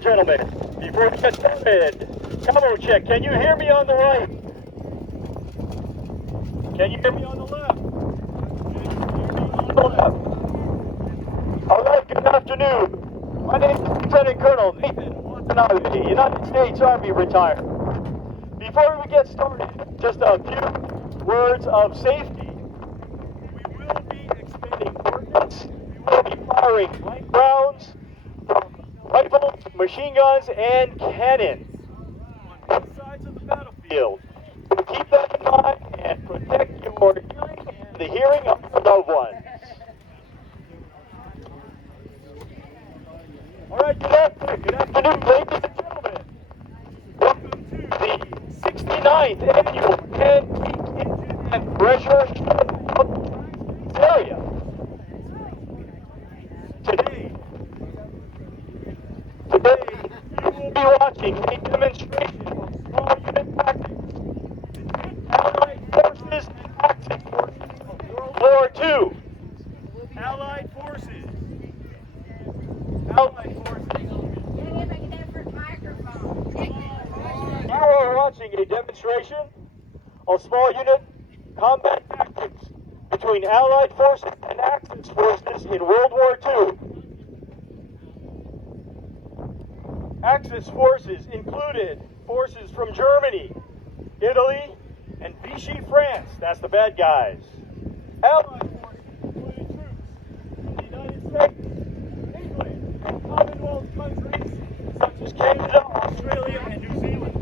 and gentlemen, before we get started, camo check. Can you hear me on the right? Can you hear me on the left? All right, good afternoon. My name is Lieutenant Colonel Nathan Watanabe, United States Army retired. Before we get started, just a few words of safety. We will be expending ordnance. We will be firing light rounds from rifles, machine guns, and cannons on both sides of the battlefield. So keep that in mind and protect your hearing and the hearing of your loved ones. All right, good afternoon, ladies and gentlemen. Welcome to the 69th Annual Annual Thresher Show area. Today, you will be watching a demonstration of small unit tactics between Allied forces and Axis forces of World War II. Allied forces. You are watching a demonstration of small unit combat tactics between Allied forces and Axis forces in World War II. Axis forces included forces from Germany, Italy, and Vichy France. That's the bad guys. Allied forces included troops from the United States, England, and Commonwealth countries such as Canada, Australia, and New Zealand.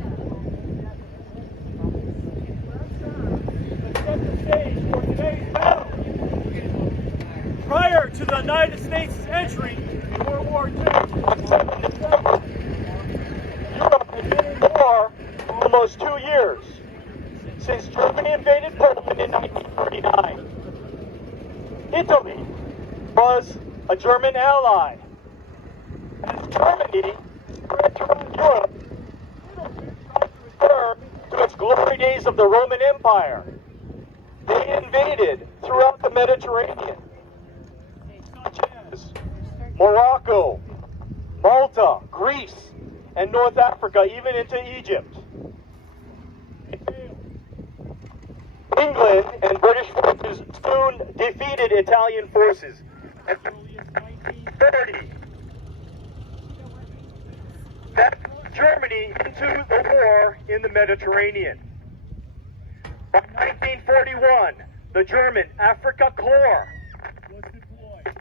To set the stage for today's battle, prior to the United States' entry in World War II on 7 December, Europe had been in war for almost 2 years, since Germany invaded Poland in 1939. Italy was a German ally. As Germany spread throughout Europe, Italy tried to return to its glory days of the Roman Empire. They invaded throughout the Mediterranean, such as Morocco, Malta, Greece, and North Africa, even into Egypt. England and British forces soon defeated Italian forces as early as 1930. That brought Germany into the war in the Mediterranean. By 1941, the German Afrika Korps was deployed,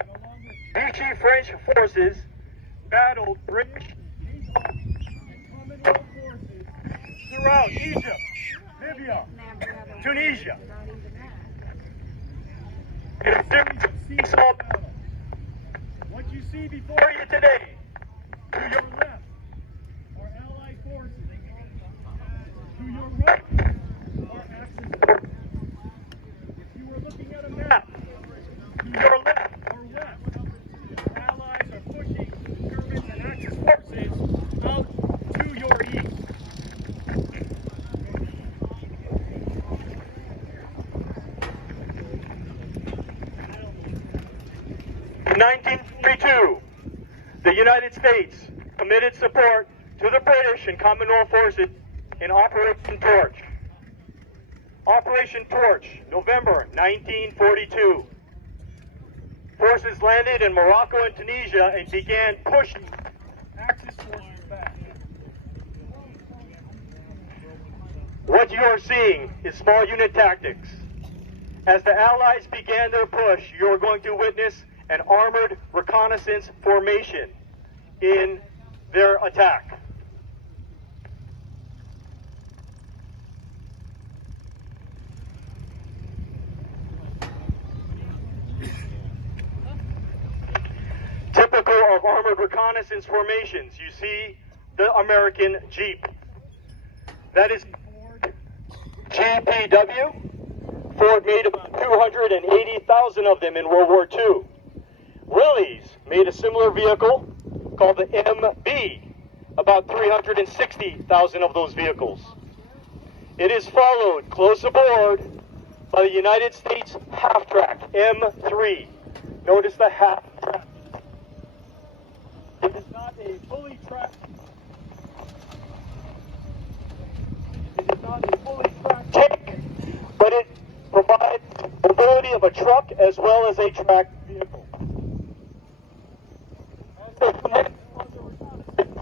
and along with Vichy French forces, battled British and Commonwealth forces throughout Egypt, Libya, Tunisia, in a series of seesaw battles. What you see before you today, to your left, are Allied forces. To your right are Axis forces. If you were looking at a map, to your left or west, the Allies are pushing the German and Axis forces out to your east. In 1942, the United States committed support to the British and Commonwealth forces in Operation Torch. Operation Torch, November 1942. Forces landed in Morocco and Tunisia and began pushing Axis forces back. What you are seeing is small unit tactics. As the Allies began their push, you are going to witness an armored reconnaissance formation in their attack. Typical of armored reconnaissance formations, you see the American Jeep. That is Ford GPW. Ford made about 280,000 of them in World War II. Willys made a similar vehicle called the MB, about 360,000 of those vehicles. It is followed close aboard by the United States half-track M3. Notice the half-track. It is not a fully not a fully tracked tank, but it provides the ability of a truck as well as a tracked vehicle. As they commence on the reconnaissance,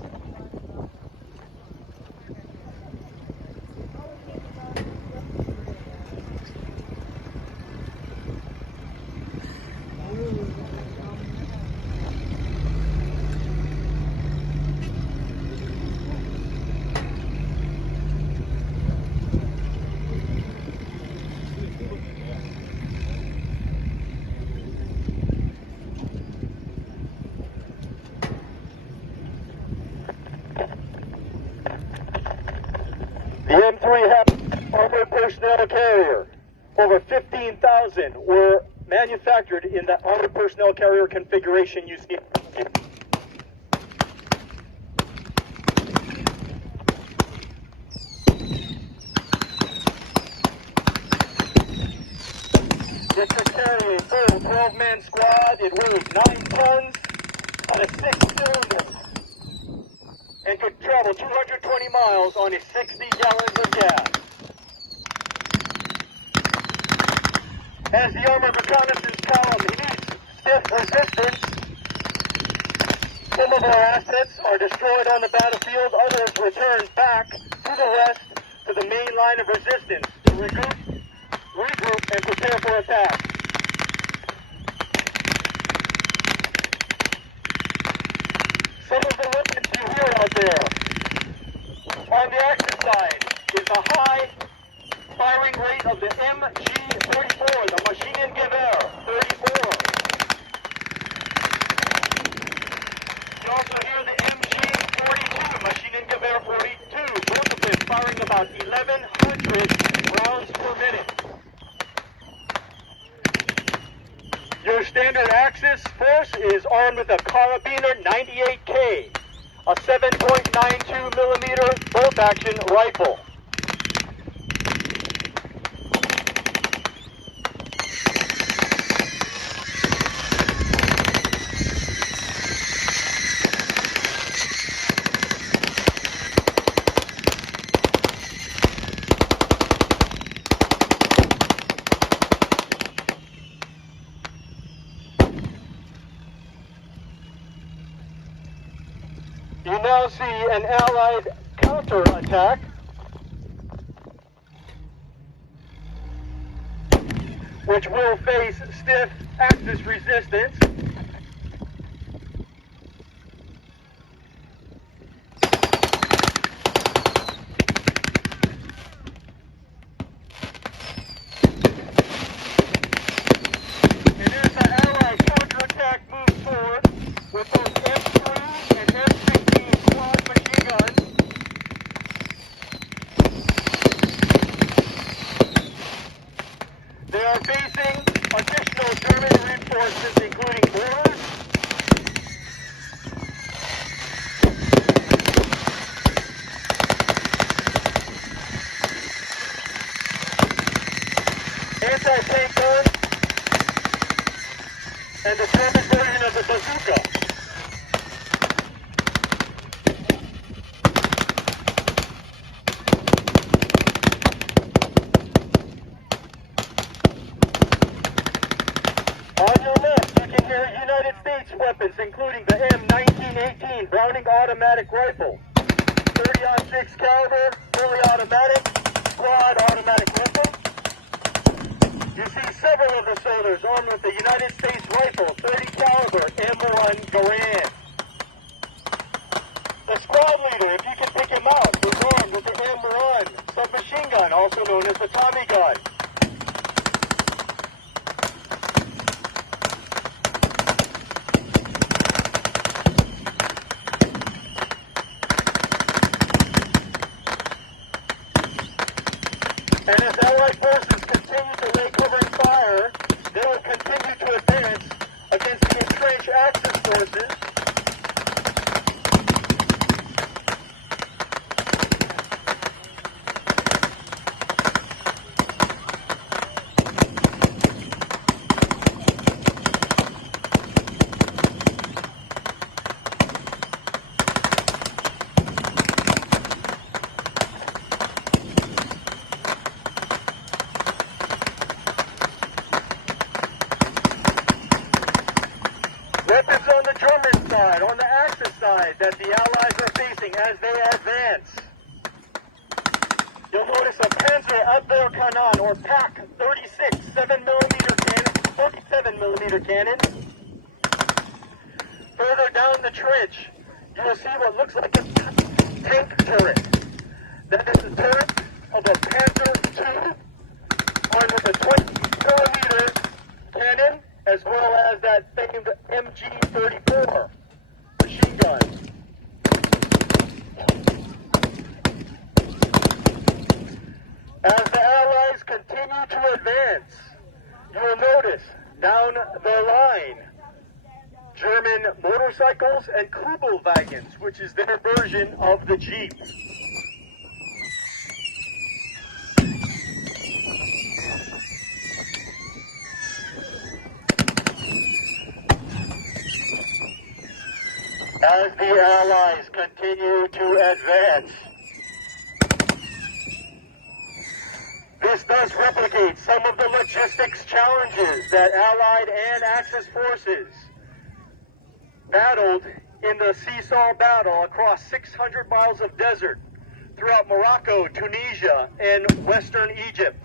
the M3 has armored personnel carrier. Over 15,000 were manufactured in the armored personnel carrier configuration you see. This will carry a full 12-man squad. It weighs 9 tons on a 6-cylinder and could travel 220 miles on its 60 gallons of gas. As the armored reconnaissance column hits stiff resistance, some of our assets are destroyed on the battlefield, others return back to the west to the main line of resistance to regroup, and prepare for attack. Some of the weapons you hear out there on the Axis side is the high firing rate of the MG-34, the Maschinengewehr 34. You also hear the MG-42, Maschinengewehr 42, both of them firing about 1,100 rounds per minute. Your standard Axis force is armed with a Carabiner 98K, a 7.92 millimeter bolt-action rifle. You now see an Allied counterattack, which will face stiff Axis resistance. And as the Allied counterattack moves forward with both M3 and M16 quad machine guns, they are facing additional German reinforcements, including mortars, anti-tank guns, and the German version of the bazooka. On your left, you can hear United States weapons, including the M1918 Browning automatic rifle, 30-06 caliber, fully automatic, quad automatic rifle. You see several of the soldiers armed with the United States rifle, 30 caliber M1 Garand. The squad leader, if you can pick him out, is armed with the M1 submachine gun, also known as the Tommy gun. And as Allied forces continue to lay covering fire, they will continue to advance against the entrenched Axis forces. side that the Allies are facing as they advance. You'll notice a Panzer Abwehrkanone, or PAC 36 7mm cannon, 47mm cannon. Further down the trench, you will see what looks like a tank turret. That is the turret of a Panzer II, armed with a 20mm cannon, as well as that famed MG-34 machine gun. As the Allies continue to advance, you will notice down the line German motorcycles and Kubelwagens, which is their version of the Jeep. As the Allies continue to advance, this does replicate some of the logistics challenges that Allied and Axis forces battled in the Seesaw battle across 600 miles of desert throughout Morocco, Tunisia, and Western Egypt.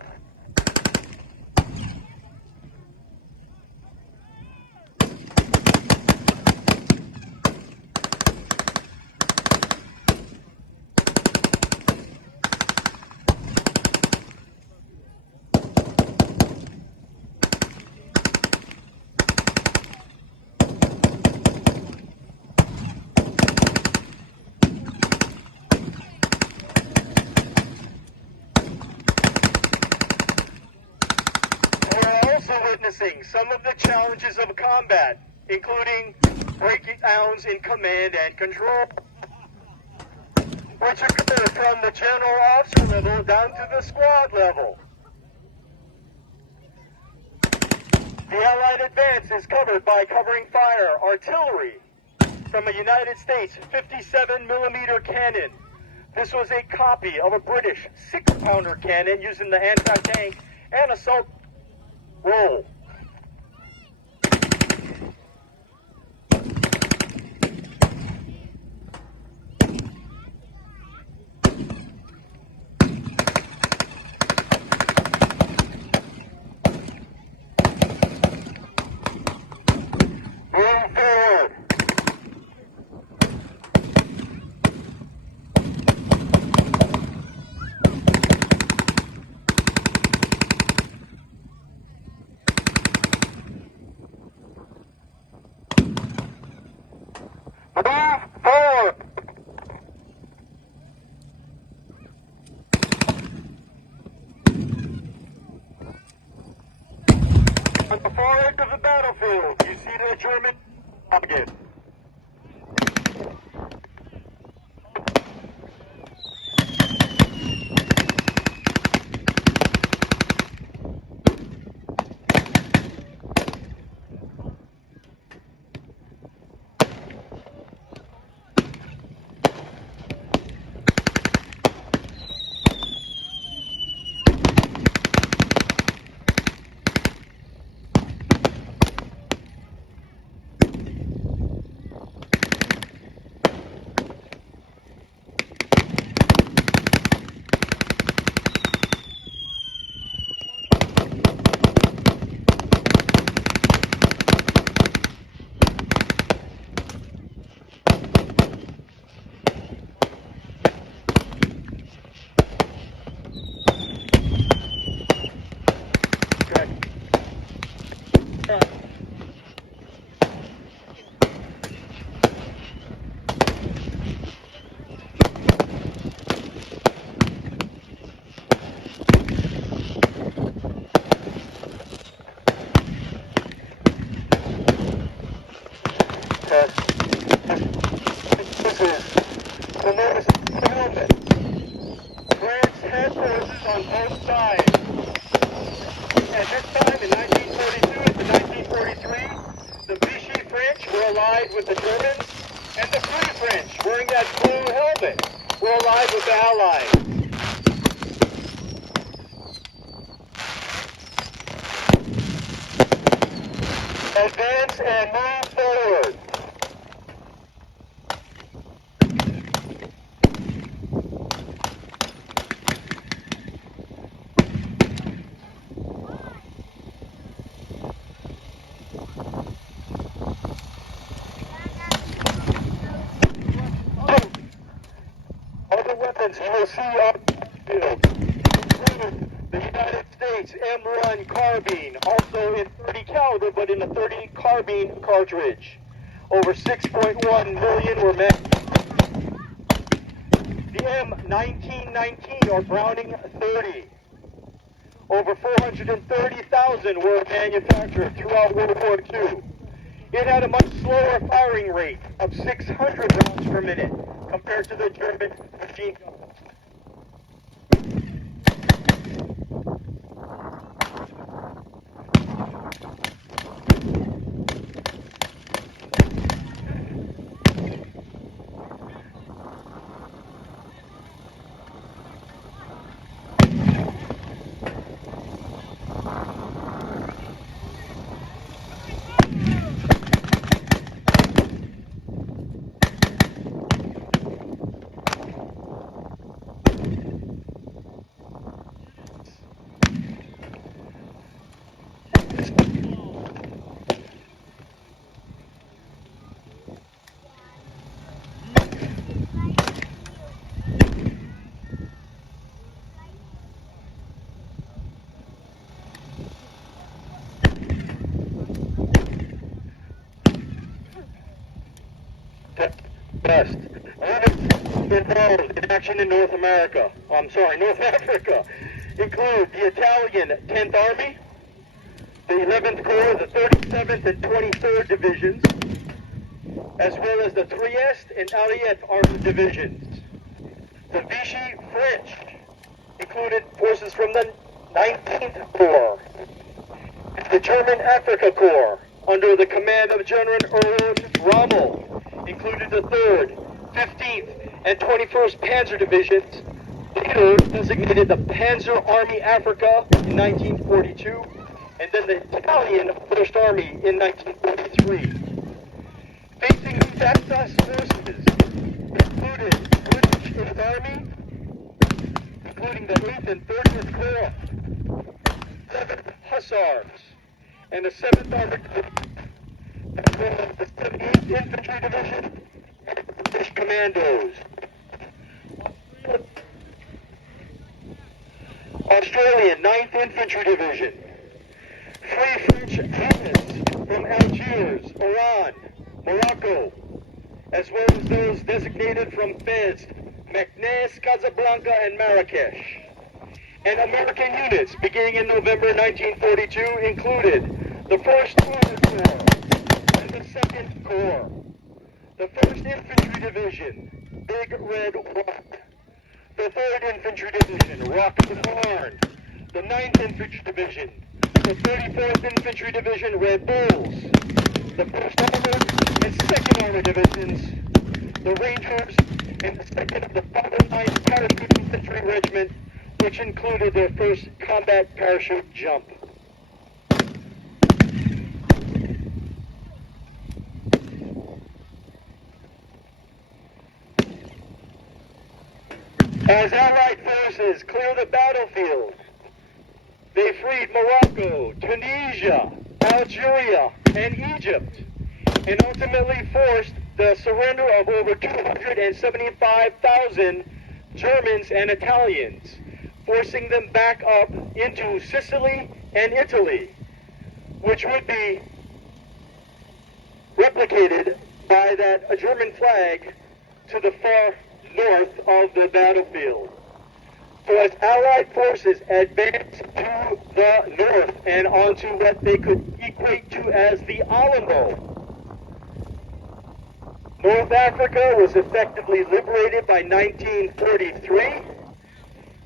Witnessing some of the challenges of combat, including breakdowns in command and control, which occur from the general officer level down to the squad level. The Allied advance is covered by covering fire artillery from a United States 57mm cannon. This was a copy of a British 6-pounder cannon using the anti-tank and assault roll. Move forward. At the far end of the battlefield, you see the German target. This is the notice of helmet. France had forces on both sides. At this time, in 1942 to 1943, the Vichy French were allied with the Germans, and the Free French, wearing that blue helmet, were allied with the Allies. Advance and move forward. M1 carbine, also in 30 caliber, but in a 30 carbine cartridge. Over 6.1 million were made. The M1919 or Browning 30. Over 430,000 were manufactured throughout World War II. It had a much slower firing rate of 600 rounds per minute compared to the German machine guns. Best. Units involved in action in North Africa include the Italian 10th Army, the 11th Corps, the 37th and 23rd Divisions, as well as the Trieste and Alliette Army Divisions. The Vichy French included forces from the 19th Corps, the German Africa Corps, under the command of General Erwin Rommel, included the 3rd, 15th, and 21st Panzer Divisions. Later designated the Panzer Army Africa in 1942, and then the Italian 1st Army in 1943. Facing these Axis forces included British 8th Army, including the 8th and 30th Corps, 7th Hussars, and the 7th Armored Division, as well as the 78th Infantry Division and the British Commandos. Australian 9th Infantry Division, Free French units from Algiers, Iran, Morocco, as well as those designated from Fez, Meknes, Casablanca, and Marrakesh. And American units beginning in November 1942 included the 1st Corps and the 2nd Corps, the 1st Infantry Division, Big Red Rock, the 3rd Infantry Division, Rock the Barn, the 9th Infantry Division, the 34th Infantry Division, Red Bulls, the 1st Armored and 2nd Armored Divisions, the Rangers, and the 2nd of the 509th Parachute Infantry Regiment, which included their first combat parachute jump. As Allied forces cleared the battlefield, they freed Morocco, Tunisia, Algeria, and Egypt, and ultimately forced the surrender of over 275,000 Germans and Italians, forcing them back up into Sicily and Italy, which would be replicated by that German flag to the far north of the battlefield. So as Allied forces advanced to the north and onto what they could equate to as the Alamo, North Africa was effectively liberated by 1943,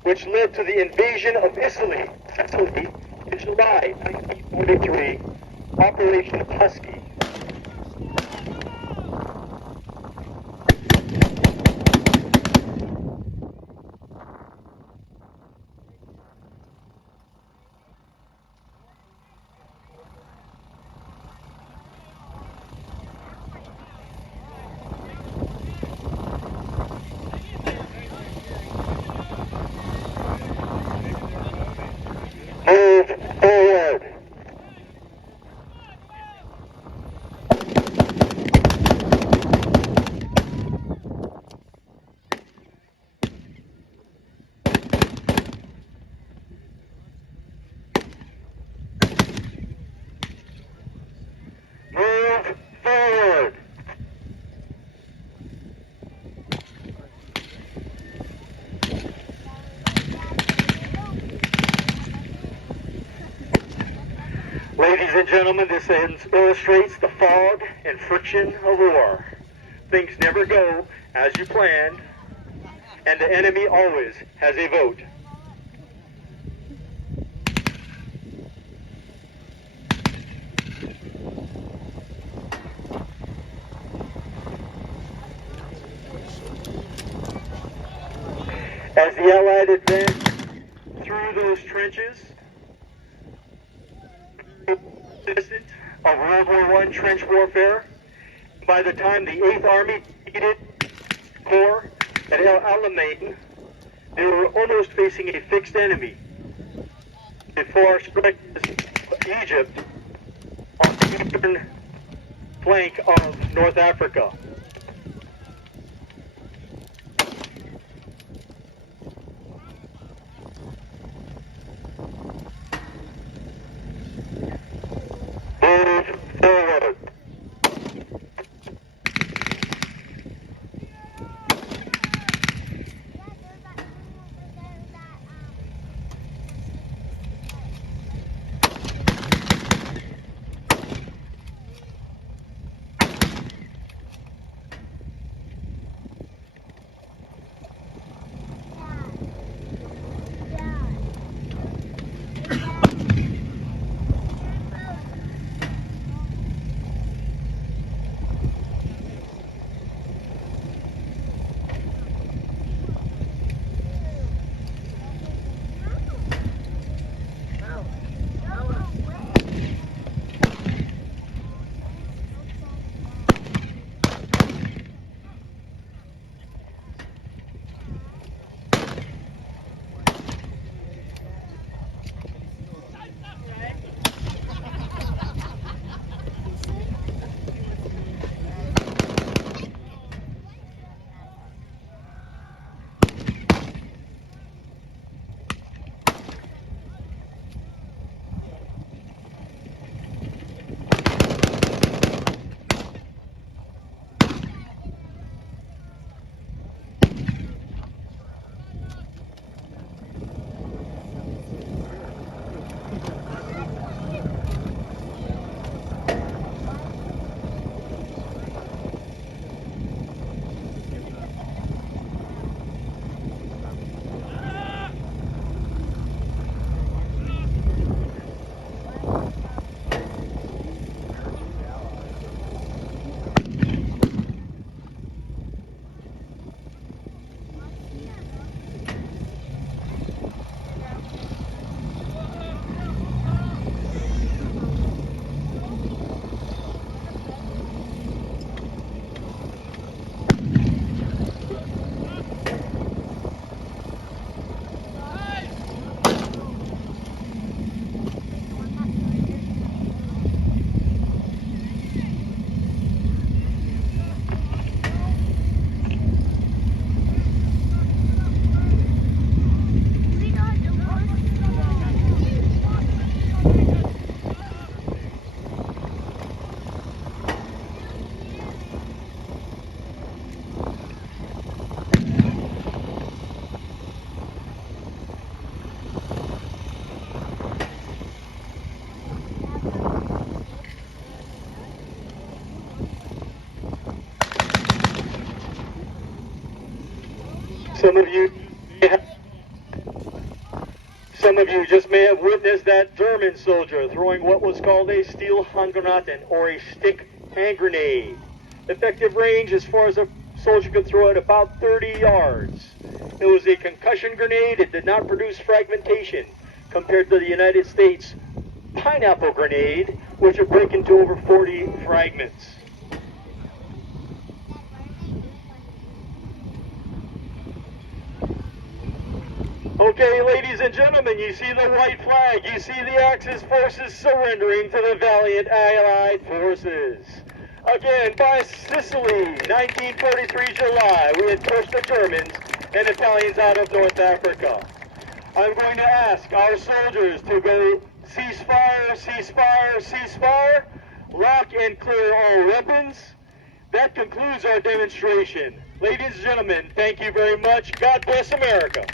which led to the invasion of Sicily in July 1943, Operation Husky. Move forward. Ladies and gentlemen, this illustrates the fog and friction of war. Things never go as you planned, and the enemy always has a vote. As the Allied advanced through those trenches, reminiscent of World War I trench warfare, by the time the 8th Army defeated Corps at El Alamein, they were almost facing a fixed enemy before striking Egypt on the eastern flank of North Africa. Move forward. Some of you just may have witnessed that German soldier throwing what was called a steel Handgranaten, or a stick hand grenade. Effective range as far as a soldier could throw it, about 30 yards. It was a concussion grenade. It did not produce fragmentation compared to the United States pineapple grenade, which would break into over 40 fragments. Okay, ladies and gentlemen, you see the white flag. You see the Axis forces surrendering to the valiant Allied forces. Again, by Sicily, 1943 July, we had pushed the Germans and Italians out of North Africa. I'm going to ask our soldiers to go ceasefire, ceasefire, ceasefire, lock and clear all weapons. That concludes our demonstration. Ladies and gentlemen, thank you very much. God bless America.